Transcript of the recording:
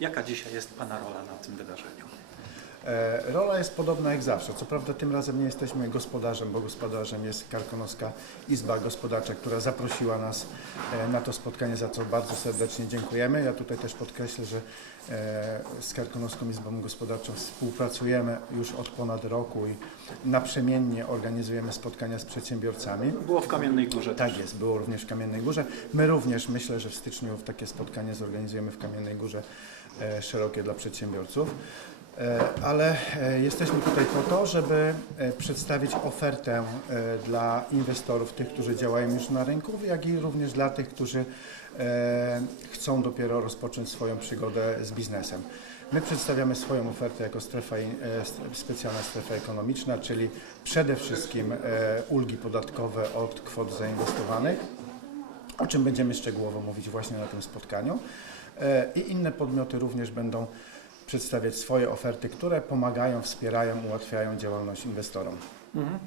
Jaka dzisiaj jest Pana rola na tym wydarzeniu? E, Rola jest podobna jak zawsze. Co prawda tym razem nie jesteśmy gospodarzem, bo gospodarzem jest Karkonoska Izba Gospodarcza, która zaprosiła nas e, na to spotkanie, za co bardzo serdecznie dziękujemy. Ja tutaj też podkreślę, że e, z Karkonoską Izbą Gospodarczą współpracujemy już od ponad roku i naprzemiennie organizujemy spotkania z przedsiębiorcami. Było w Kamiennej Górze. Tak jest, było również w Kamiennej Górze. My również myślę, że w styczniu takie spotkanie zorganizujemy w Kamiennej Górze szerokie dla przedsiębiorców. E, Ale e, jesteśmy tutaj po to, żeby e, przedstawić ofertę dla inwestorów, tych, którzy działają już na rynku, jak i również dla tych, którzy chcą dopiero rozpocząć swoją przygodę z biznesem. My przedstawiamy swoją ofertę jako strefa, specjalna strefa ekonomiczna, czyli przede wszystkim ulgi podatkowe od kwot zainwestowanych, o czym będziemy szczegółowo mówić właśnie na tym spotkaniu. I inne podmioty również będą przedstawiać swoje oferty, które pomagają, wspierają, ułatwiają działalność inwestorom. Mhm.